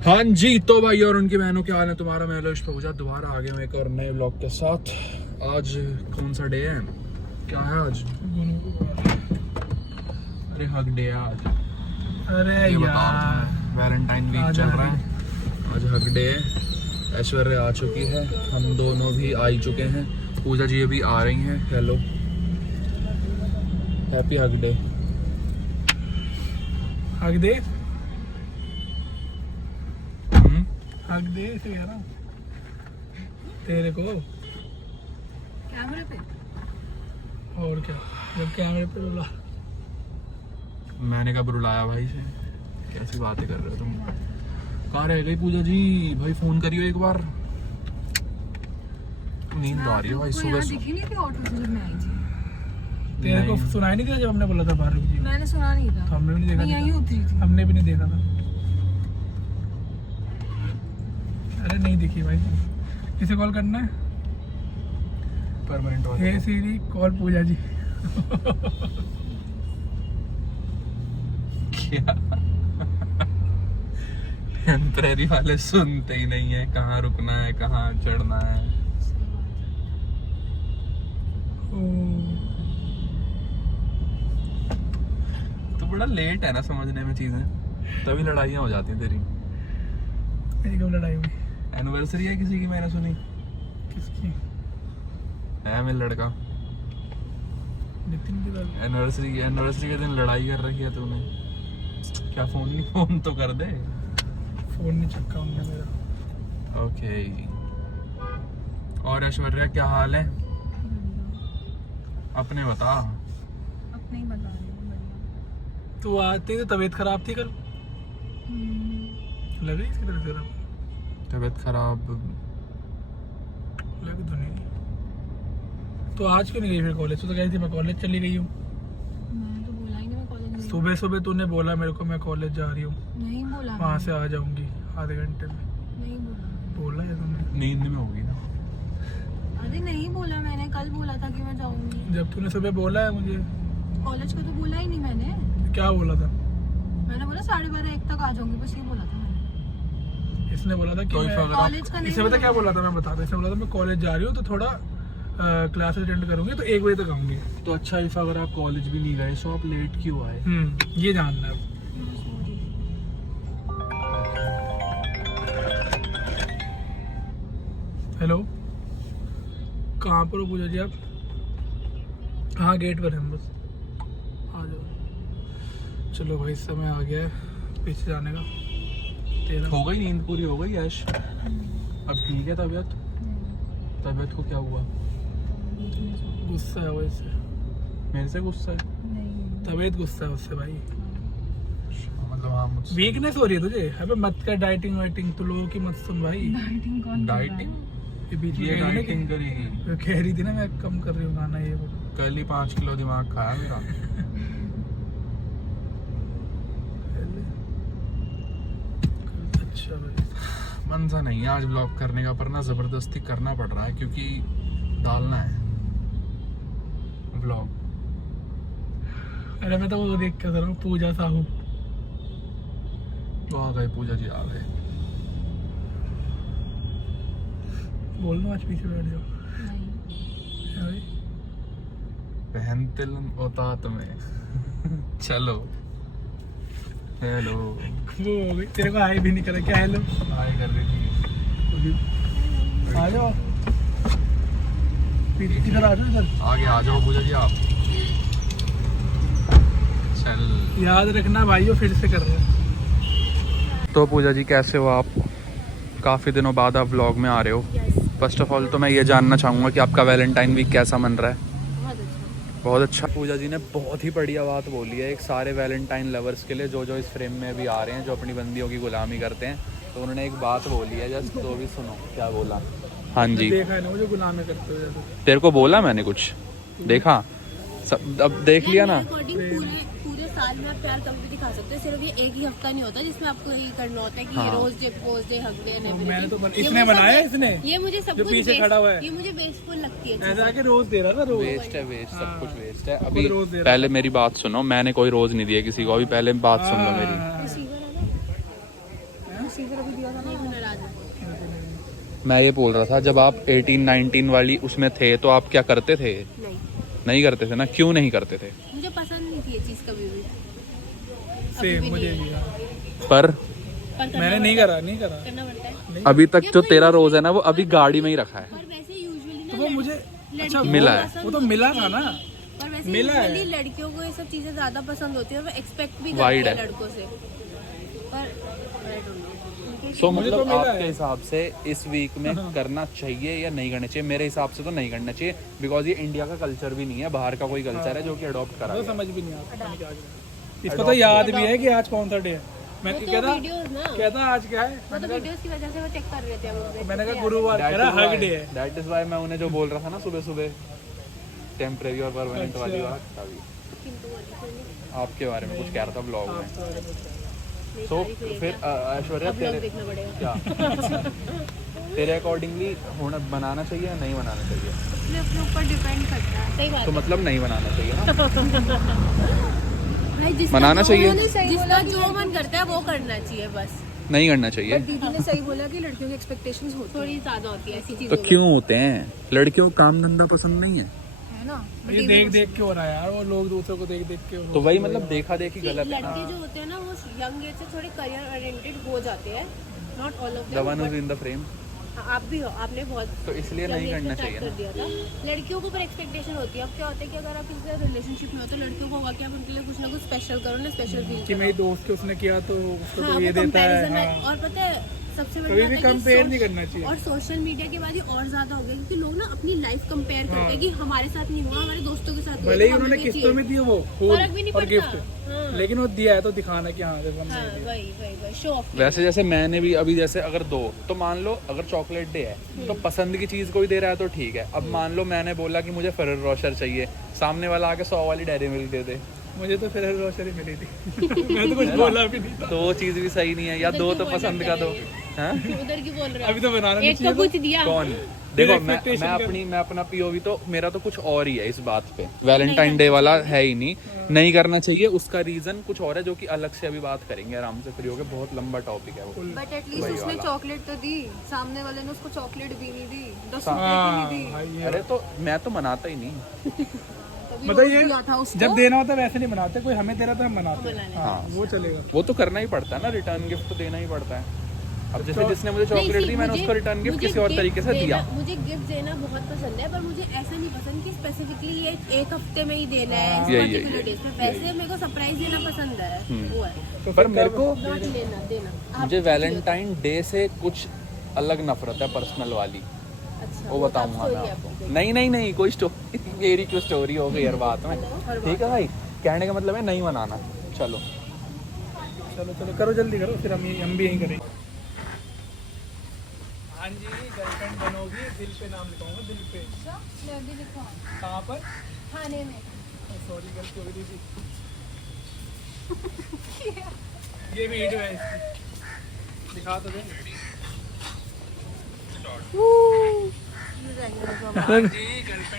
हाँ जी, तो भाई और उनकी बहनों के हाल है। तुम्हारा मैं लोश पहुंचा दोबारा आ गया हूँ एक और नए ब्लॉग के साथ। आज कौन सा डे है, क्या है आज? अरे हक डे है आज। अरे यार वैलेंटाइन वीक चल रहा है, आज हक डे है। ऐश्वर्या आ चुकी है, हम दोनों भी आ ही चुके हैं। पूजा जी अभी आ रही हैं। हेलो, हैप्पी हक डे। हक दे, हक दे इसे कह रहा हूँ तेरे को। कैमरे पे और क्या, जब कैमरे पे रुला। मैंने कब रुलाया भाई से? कैसी बातें कर रहे हो तुम? कहाँ रह गई पूजा जी? भाई फोन करियो एक बार। नींद आ रही है भाई सुबह सुबह। दिखी नहीं थी ऑटो से जब मैं आई थी। तेरे को सुनाई नहीं दिया जब हमने बोला था बाहर रुक जाइए? मैंने सुना नहीं था, तो हमने भी नहीं मैं देखा यहीं उतरी थी। हमने भी नहीं देखा था। अरे नहीं दिखी भाई। किसे कॉल करना है? परमानेंट हे सीरी कॉल पूजा जी। क्या? टेम्परेरी वाले सुनते ही नहीं है, कहाँ रुकना है कहाँ चढ़ना है। तो बड़ा लेट है ना समझने में चीजें, तभी लड़ाइयाँ हो जाती हैं तेरी। मेरी कब लड़ाई हुई? एनिवर्सरी है किसी की, मैंने सुनी किसकी? है मेरा लड़का। नितिन की बात। एनिवर्सरी के दिन लड़ाई कर रखी है तूने। क्या फोन नहीं, फोन तो कर दे। फोन नहीं चक्का उनने मेरा। ओके। और ऐश्वर्या क्या हाल है? अपने बता। अपने ही बता रही हूँ, बढ़िया। तू आती तो तबीयत खराब थी कल, लग रही इसकी तबीयत खराब। तबीयत खराब लग तो नहीं। तो आज क्यों नहीं गई फिर कॉलेज? तू तो कही थी मैं कॉलेज चली गई हूँ। मैंने तो बोला ही नहीं मैं कॉलेज नहीं। सुबह सुबह तूने बोला मेरे को मैं कॉलेज जा रही हूँ, नहीं बोला वहाँ से आ जाऊंगी आधे घंटे में। नहीं बोला। बोला है तूने? नींद में होगी ना। अरे नहीं बोला मैंने, कल बोला था कि मैं जाऊंगी। जब तूने सुबह बोला है मुझे। कॉलेज का तो बोला ही नहीं मैंने। क्या बोला था? मैंने बोला 12:30-1 तक आ जाऊंगी, बस ये बोला था मैंने। इसने बोला था कि तो मैं कॉलेज का नहीं इसने पता क्या बोला था, मैं बता रहा। इसने बोला था मैं कॉलेज जा रही हूँ तो थोड़ा क्लास अटेंड करूंगी तो 1 बजे तक आऊंगी। तो अच्छा इफ अगर आप कॉलेज भी नहीं गए तो आप लेट क्यों आए? ये जानना है अब। हेलो, कहाँ पर हो पूजा जी आप? हाँ गेट पर हैं, बस आ जाओ। चलो भाई समय आ गया है पीछे जाने का। तेरा हो गई नींद पूरी हो गई ऐश? अब ठीक है तबीयत? तबीयत को क्या हुआ? गुस्सा है वैसे। मेरे से गुस्सा है? नहीं तबीयत गुस्सा है उससे भाई। मतलब हाँ मुझसे वीकनेस हो रही है तुझे। अबे मत कर डाइटिंग वाइटिंग, तू लोगों की मत सुन भाई। डाइटिंग कौन कर रहा है? डाइटिंग? ये बीच में ये कह रही ना डाइटिंग करेगी? कि- कह रही थी ना मैं कम कर रही हूँ खाना ये वो। कल ही 5 किलो दिमाग खाया मेरा। अच्छा भाई, मन सा नहीं है आज ब्लॉग करने का, पर ना जबरदस्ती करना पड़ रहा है क्योंकि डालना है ब्लॉग। अरे मैं तो वो देख के रहा हूँ पूजा साहू। तो आ गए पूजा जी, आ गए। बोल दो आज पीछे बैठ जाओ। नहीं। है भाई? बहन तिलन औतात में। चलो हेलो। वो हो गई, तेरे को हाई भी नहीं करा क्या? हेलो हाय कर रही थी। आ जाओ पीछे, इधर आ जाओ इधर। आगे आ जाओ पूजा जी आप। चल याद रखना भाइयों, फिर से कर रहे हैं। तो पूजा जी कैसे हो आप? काफ़ी दिनों बाद आप व्लॉग में आ रहे हो। फर्स्ट ऑफ ऑल तो मैं ये जानना चाहूँगा कि आपका वैलेंटाइन वीक कैसा मन रहा है? बहुत अच्छा। बहुत अच्छा। पूजा जी ने बहुत ही बढ़िया बात बोली है एक सारे वैलेंटाइन लवर्स के लिए जो इस फ्रेम में भी आ रहे हैं, जो अपनी बंदियों की गुलामी करते हैं। तो उन्होंने एक बात बोली है, जस्ट तो भी सुनो क्या बोला। हाँ जी, देखा है ना मुझे गुलामी करते हुए जैसे। तेरे को बोला मैंने कुछ देखा सब, अब देख लिया ना। पूरे साल में आप प्यार कभी भी दिखा सकते हो, सिर्फ ये एक ही हफ्ता नहीं होता जिसमें आपको ये करना होता है कि ये rose day, pose day, hug day, मैंने तो इसने बनाया है, इसने ये मुझे सब जो कुछ पीछे खड़ा हुआ है। ये मुझे वेस्टफुल लगती है। ऐसा आके रोज दे रहा था रोज। वेस्ट है, वेस्ट सब कुछ वेस्ट है। सब अभी कुछ रोज दे रहा पहले मेरी बात सुनो, मैंने कोई रोज नहीं दिया किसी को। अभी पहले बात सुन लो मेरी। सीजर अभी दिया था ना, नाराज है। मैं ये बोल रहा था जब आप 18-19 वाली उसमें थे तो आप क्या करते थे? नहीं, नहीं करते थे ना, क्यों नहीं करते थे? मुझे पसंद नहीं थी ये चीज़ कभी भी। सेम भी मुझे नहीं भी यार। पर मैंने नहीं करा करना पड़ता है। अभी तक जो तेरा रोज है ना वो अभी गाड़ी में ही रखा है। पर वैसे यूजुअली ना तो वो मुझे अच्छा मिला है। वो तो मिला था ना। पर वैसे मिला है। यूजुअली लड़कियों को ये सब चीजें ज्यादा पसंद होती है और वो एक्सपेक्ट भी Wide करते हैं है। लड़कों से। पर I don't know, उनके सो मुझे मतलब तो मिला आपके है। हिसाब से इस वीक में करना चाहिए या नहीं करना चाहिए? मेरे हिसाब से तो नहीं करना चाहिए, बिकॉज ये इंडिया का कल्चर भी नहीं है, बाहर का कोई कल्चर है जो कि अडॉप्ट करा मुझे गया। समझ भी नहीं आता। इसको तो याद भी है कि आज कौन सा डे है। मैं वो तो कहता वीडियोस ना, कहता आज क्या है। वो तो वीडियोस की वजह से वो चेक कर रहे थे वो। मैंने कहा गुरुवार कह रहा हग डे है। दैट इज वाई मैं उन्हें जो बोल रहा था ना सुबह सुबह टेम्परेरी और परमानेंट अच्छा। वाली बात, तभी आपके बारे में कुछ कह रहा था ब्लॉग में। सो फिर ऐश्वर्या तेरे देखना पड़ेगा। क्या तेरे अकॉर्डिंगली होना बनाना चाहिए या नहीं बनाना चाहिए? अपने ऊपर डिपेंड करता है। सही बात तो है। मतलब नहीं बनाना चाहिए ना? भाई जिसका मनाना जो चाहिए। जिसका जो मन करता है वो करना चाहिए बस। नहीं करना चाहिए। दीदी ने सही बोला कि लड़कियों की एक्सपेक्टेशंस होती थोड़ी ज्यादा होती है ऐसी तो चीजों में। क्यों होते हैं? लड़कियों को काम धंधा पसंद नहीं है? है ना। ये देख देख के हो रहा है यार। वो लोग दूसरों को देख देख के हो तो वही मतलब देखा देखी गलत है ना। लड़के जो होते हैं ना वो यंग एज से थोड़े करियर ओरिएंटेड हो जाते हैं। Not all of the one is in the frame. आप भी हो, आपने बहुत तो इसलिए नहीं young age करना से चाहिए start ना। कर दिया था। लड़कियों को पर एक्सपेक्टेशन होती है। अब क्या होता है कि अगर आप किसी से रिलेशनशिप में हो तो लड़कियों को होगा कि आप उनके लिए कुछ ना कुछ स्पेशल करो ना, स्पेशल फील कि मेरी दोस्त के उसने किया तो उसको हाँ, तो ये वो देता है। comparison है। हाँ। और पता है सबसे बड़ी कभी बात भी है कि कंपेयर नहीं करना चाहिए। और सोशल मीडिया के बाद ये और ज्यादा हो गया क्योंकि लोग ना अपनी लाइफ कंपेयर करते हैं कि हमारे साथ नहीं हुआ, हमारे दोस्तों के साथ हुआ, भले ही तो हमें उन्होंने भी किस्तों में चाहिए। दिए वो फर्क भी नहीं फूल और पड़ता। गिफ्ट, हाँ। लेकिन वो दिया है तो दिखाना कि हाँ देखो हमने हाँ, दिया। वही शो ऑफ। वैसे जैसे मैंने भी अभी जैसे अगर दो तो मान लो अगर चॉकलेट डे है तो पसंद की चीज कोई दे रहा है तो ठीक है। अब मान लो मैंने बोला कि मुझे फेरेरो रोशर चाहिए, सामने वाला आके 100 वाली डेयरी मिल्क दे दे, मुझे तो फिर रोशनी मिली थी। मैं तो कुछ बोला भी नहीं था। तो वो चीज भी सही नहीं है। या दो तो पसंद का दो। हाँ? उधर की बोल रहे हो? अभी तो बनाना नहीं एक तो चाहिए कुछ दिया। कौन? देखो expectation मैं अपना पीओवी तो मेरा तो कुछ और ही है इस बात पे। वैलेंटाइन डे वाला है ही नहीं करना चाहिए। उसका रीजन कुछ और है जो कि अलग से अभी बात करेंगे आराम से फ्री होके। बहुत लंबा टॉपिक है वो। बट एटलीस्ट वही उसने वाला। चॉकलेट तो दी, सामने वाले ने उसको चॉकलेट भी नहीं दी, 10 हाँ, रुपए की नहीं दी। भाई ये- अरे तो मैं तो मनाता ही नहीं। तभी मतलब रोज ये दिया था उसको। जब देना होता है वैसे नहीं बनाते। कोई हमें दे रहा था हम बनाते हैं। हाँ वो चलेगा। वो तो करना ही पड़ता है ना, रिटर्न गिफ्ट तो देना ही पड़ता है। अब जैसे जिसने मुझे नहीं, चॉकलेट see, दी मैंने मुझे- उसको रिटर्न गिफ्ट मुझे किसी और gift तरीके से दिया। देना- मुझे गिफ्ट देना बहुत पसंद है पर मुझे ऐसा नहीं पसंद कि स्पेसिफिकली ये एक हफ्ते में ही देना है इस यही, particular days पे। वैसे मेरे को सरप्राइज देना पसंद है। वो है तो पर फिर मेरे कब- को नॉट लेना देना। आप मुझे कुछ वैलेंटाइन डे से कुछ अलग नफरत है पर्सनल वाली। लेते- अच्छा, वो बताऊंगा story मैं है आपको। आपको। नहीं कोई स्टोरी मेरी क्यों स्टोरी हो गई हर बात में। ठीक है भाई, कहने का मतलब है नहीं मनाना। चलो चलो चलो करो जल्दी करो फिर हम भी यहीं करेंगे। हाँ जी गर्लफ्रेंड बनोगी दिल पे नाम लिखाऊंगा दिल पे। मैं भी लिखवा कहाँ पर? खाने में सॉरी गलती हो गई थी। ये वीडियो है इसकी, दिखा तो दे।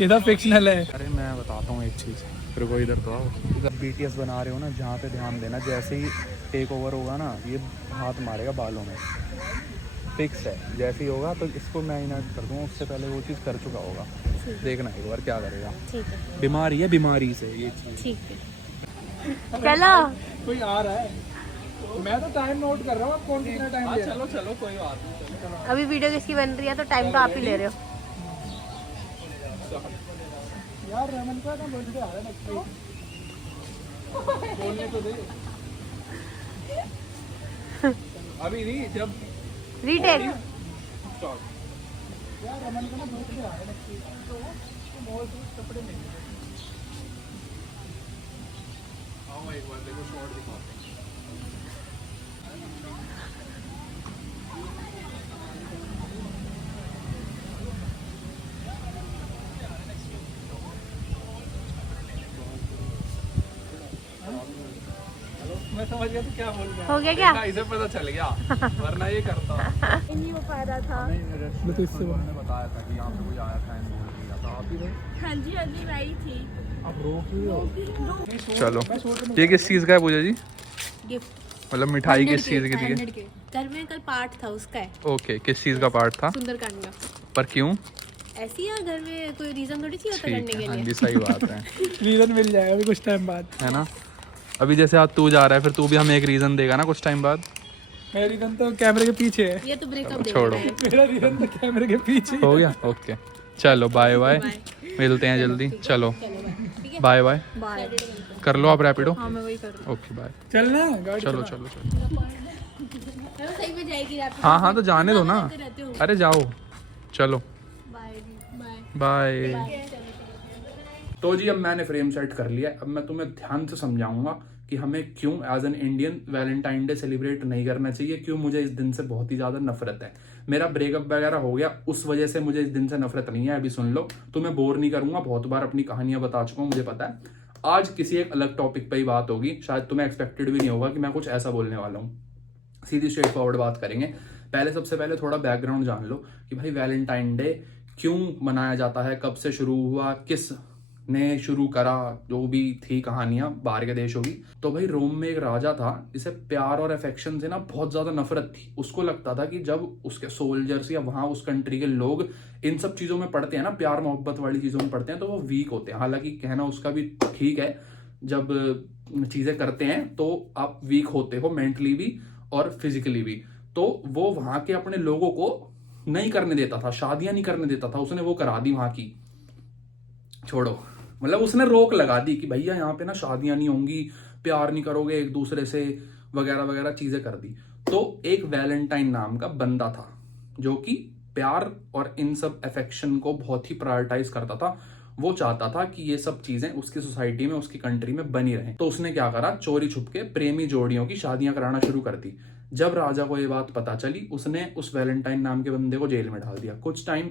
ये तो फिक्शनल है। अरे मैं बताता हूँ एक चीज़, फिर को इधर तो आओ। जब BTS बना रहे हो ना जहाँ पे ध्यान देना, जैसे ही टेक ओवर होगा ना ये हाथ मारेगा बालों में, फिक्स है। जैसे ही होगा तो इसको मैं इनर्ट कर दूँगा, उससे पहले वो चीज़ कर चुका होगा। देखना एक बार क्या करेगा। ठीक है बीमारी है, बीमारी से ये चीज़। ठीक है। चलो कोई आ रहा है, मैं तो टाइम नोट कर रहा हूँ। आप कौन कितना टाइम दे रहे हो? चलो कोई बात नहीं। अभी वीडियो किसकी बन रही है तो टाइम तो आप ही ले रहे हो। यार रमन का ना बर्थडे आ रहा है नेक्स्ट वीक, बोलने तो दे। अभी नहीं, जब रीटेक यार रमन का ना बर्थडे आ रहा है नेक्स्ट वीक, तो मॉल से कपड़े नहीं मिले। आओ एक बार देखो शॉर्ट दिखाते हैं। मैं समझ गया तो क्या बोल रहा हो गया क्या? इसे पता चल गया, वरना ये करता। नहीं हो पा रहा था। मैं तो इससे उन्होंने बताया था कि यहाँ पे कोई आया था, बोल दिया था आप ही थे। हाँ जी लाई थी। अब रोक ही हो। चलो ये किस चीज़ का है पूजा जी? गिफ्ट मतलब मिठाई 100 किस चीज़ की थी? 100 के। घर में कल पाठ था उसका है, ओके, किस चीज़ का पार्ट था? सुंदरकांड का। पर क्यों? ऐसी यार घर में कोई रीजन थोड़ी सी होता ठीक करने है, के हाँ लिए। जी, सही बात है। रीजन मिल जाएगा अभी कुछ टाइम बाद। है ना? अभी जैसे आज तू जा रहा है, फिर तू भी हमें एक रीज़न देगा ना कुछ टाइम बाद। मेरा रीजन तो कैमरे के पीछे है। ये तो ब्रेकअप दे छोड़ो। मेरा रीजन तो कैमरे के पीछे हो गया? ओके, चलो बाय बाय, मिलते हैं जल्दी। चलो बाय बाय, बाय। कर लो आप रैपिडो। हाँ मैं वही कर रही ओके बाय। चलना गाड़ी चलो चला। चलो चलो। सही में जाएगी आप। हाँ हाँ, तो जाने दो ना। रहते हो। अरे जाओ, चलो बाय बाय। तो जी अब मैंने फ्रेम सेट कर लिया। अब मैं तुम्हें ध्यान से समझाऊंगा कि हमें क्यों as an Indian Valentine day celebrate नहीं करना चाहिए, क्यों मुझे इस दिन से बहुत ही ज्यादा नफरत है। मेरा ब्रेकअप वगैरह हो गया, उस वजह से मुझे इस दिन से नफरत नहीं है। अभी सुन लो, तुम्हें बोर नहीं करूंगा, बहुत बार अपनी कहानियां बता चुका हूं, मुझे पता है। आज किसी एक अलग टॉपिक पर ही बात होगी, शायद तुम्हें एक्सपेक्टेड भी नहीं होगा कि मैं कुछ ऐसा बोलने वाला हूँ। सीधी स्ट्रेट फॉरवर्ड बात करेंगे। सबसे पहले थोड़ा बैकग्राउंड जान लो कि भाई वैलेंटाइन डे क्यों मनाया जाता है, कब से शुरू हुआ, किस ने शुरू करा, जो भी थी कहानियां बाहर के देशों की। तो भाई रोम में एक राजा था जिसे प्यार और अफेक्शन से ना बहुत ज्यादा नफरत थी। उसको लगता था कि जब उसके सोल्जर्स या वहां उस कंट्री के लोग इन सब चीजों में पढ़ते हैं ना, प्यार मोहब्बत वाली चीजों में पढ़ते हैं, तो वो वीक होते हैं। हालांकि कहना उसका भी ठीक है, जब चीजें करते हैं तो आप वीक होते हो मेंटली भी और फिजिकली भी। तो वो वहां के अपने लोगों को नहीं करने देता था, शादियां नहीं करने देता था। उसने वो करा दी वहां की, छोड़ो, मतलब उसने रोक लगा दी कि भैया यहाँ पे ना शादियां नहीं होंगी, प्यार नहीं करोगे एक दूसरे से, वगैरह वगैरह चीजें कर दी। तो एक वैलेंटाइन नाम का बंदा था जो कि प्यार और इन सब अफेक्शन को बहुत ही प्रायोरिटाइज करता था। वो चाहता था कि ये सब चीजें उसकी सोसाइटी में, उसकी कंट्री में बनी रहें। तो उसने क्या करा, चोरी छुप के प्रेमी जोड़ियों की शादियां कराना शुरू कर दी। जब राजा को ये बात पता चली, उसने उस वैलेंटाइन नाम के बंदे को जेल में डाल दिया। कुछ टाइम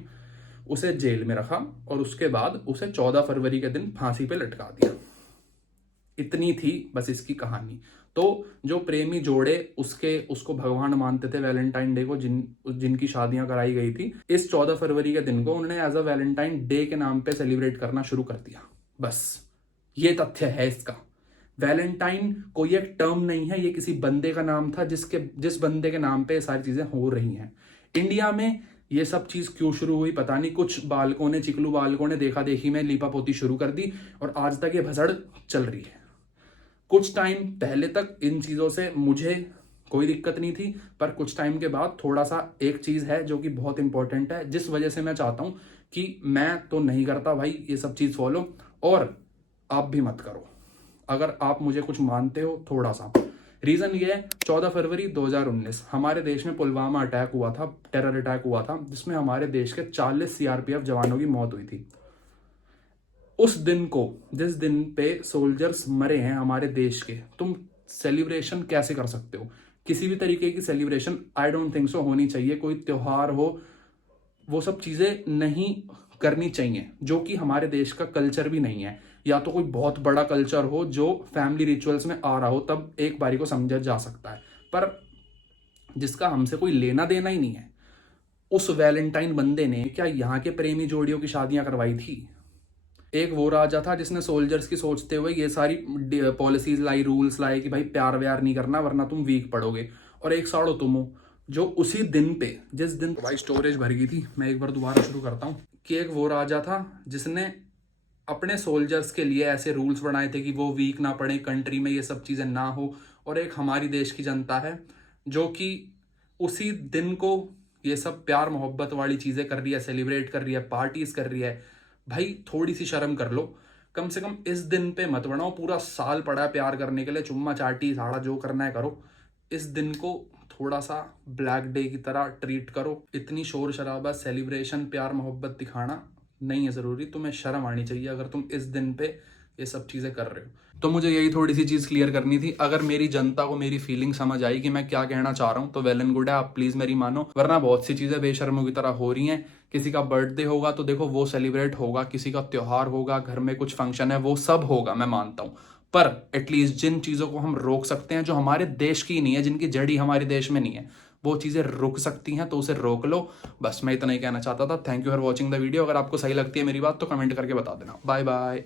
उसे जेल में रखा और उसके बाद उसे 14 फरवरी के दिन फांसी पे लटका दिया। इतनी थी बस इसकी कहानी। तो जो प्रेमी जोड़े उसको भगवान मानते थे वैलेंटाइन डे को, जिनकी शादियां कराई गई थी, इस 14 फरवरी के दिन को उन्होंने एज अ वैलेंटाइन डे के नाम पे सेलिब्रेट करना शुरू कर दिया। बस ये तथ्य है इसका। वैलेंटाइन कोई एक टर्म नहीं है, ये किसी बंदे का नाम था जिस बंदे के नाम पे ये सारी चीजें हो रही हैं। इंडिया में ये सब चीज क्यों शुरू हुई पता नहीं, कुछ बालकों ने, चिकलू बालकों ने देखा देखी में लीपा पोती शुरू कर दी और आज तक ये भसड़ चल रही है। कुछ टाइम पहले तक इन चीजों से मुझे कोई दिक्कत नहीं थी, पर कुछ टाइम के बाद थोड़ा सा एक चीज है जो कि बहुत इंपॉर्टेंट है, जिस वजह से मैं चाहता हूं कि मैं तो नहीं करता भाई ये सब चीज फॉलो, और आप भी मत करो अगर आप मुझे कुछ मानते हो थोड़ा सा। रीजन ये है, 14 फरवरी 2019 हमारे देश में पुलवामा अटैक हुआ था, टेरर अटैक हुआ था, जिसमें हमारे देश के 40 सीआरपीएफ जवानों की मौत हुई थी। उस दिन को, जिस दिन पे सोल्जर्स मरे हैं हमारे देश के, तुम सेलिब्रेशन कैसे कर सकते हो? किसी भी तरीके की celebration I don't think so होनी चाहिए। कोई त्योहार हो, वो सब चीजें नहीं करनी चाहिए, जो कि हमारे देश का कल्चर भी नहीं है। या तो कोई बहुत बड़ा कल्चर हो जो फैमिली रिचुअल्स में आ रहा हो, तब एक बारी को समझा जा सकता है, पर जिसका हमसे कोई लेना देना ही नहीं है। उस वैलेंटाइन बंदे ने क्या यहाँ के प्रेमी जोड़ियों की शादियां करवाई थी? एक वो राजा था जिसने सोल्जर्स की सोचते हुए ये सारी पॉलिसीज लाई, रूल्स लाए कि भाई प्यार व्यार नहीं करना वरना तुम वीक पड़ोगे। और एक साड़ो तुम हो जो उसी दिन पे, जिस दिन भाई स्टोरेज भर गई थी, मैं एक बार दोबारा शुरू करता हूँ, कि एक वो राजा था जिसने अपने सोल्जर्स के लिए ऐसे रूल्स बनाए थे कि वो वीक ना पड़े, कंट्री में ये सब चीजें ना हो। और एक हमारी देश की जनता है जो कि उसी दिन को ये सब प्यार मोहब्बत वाली चीजें कर रही है, सेलिब्रेट कर रही है, पार्टीज कर रही है। भाई थोड़ी सी शर्म कर लो, कम से कम इस दिन पे मत बनाओ। पूरा साल पड़ा है प्यार करने के लिए, चुम्मा चाटी साड़ा जो करना है करो। इस दिन को थोड़ा सा ब्लैक डे की तरह ट्रीट करो। इतनी शोर शराबा, सेलिब्रेशन, प्यार मोहब्बत दिखाना नहीं है जरूरी। तुम्हें शर्म आनी चाहिए अगर तुम इस दिन पे ये सब चीजें कर रहे हो। तो मुझे यही थोड़ी सी चीज क्लियर करनी थी। अगर मेरी जनता को मेरी फीलिंग समझ आई कि मैं क्या कहना चाह रहा हूँ तो वेल एंड गुड है, आप प्लीज मेरी मानो, वरना बहुत सी चीजें बेशर्मों की तरह हो रही हैं। किसी का बर्थडे होगा तो देखो वो सेलिब्रेट होगा, किसी का त्योहार होगा, घर में कुछ फंक्शन है, वो सब होगा, मैं मानता हूँ। पर एटलीस्ट जिन चीजों को हम रोक सकते हैं, जो हमारे देश की नहीं है, जिनकी जड़ी हमारे देश में नहीं है, वो चीजें रुक सकती हैं तो उसे रोक लो। बस मैं इतना ही कहना चाहता था। Thank you for watching the video. अगर आपको सही लगती है मेरी बात तो कमेंट करके बता देना। Bye bye.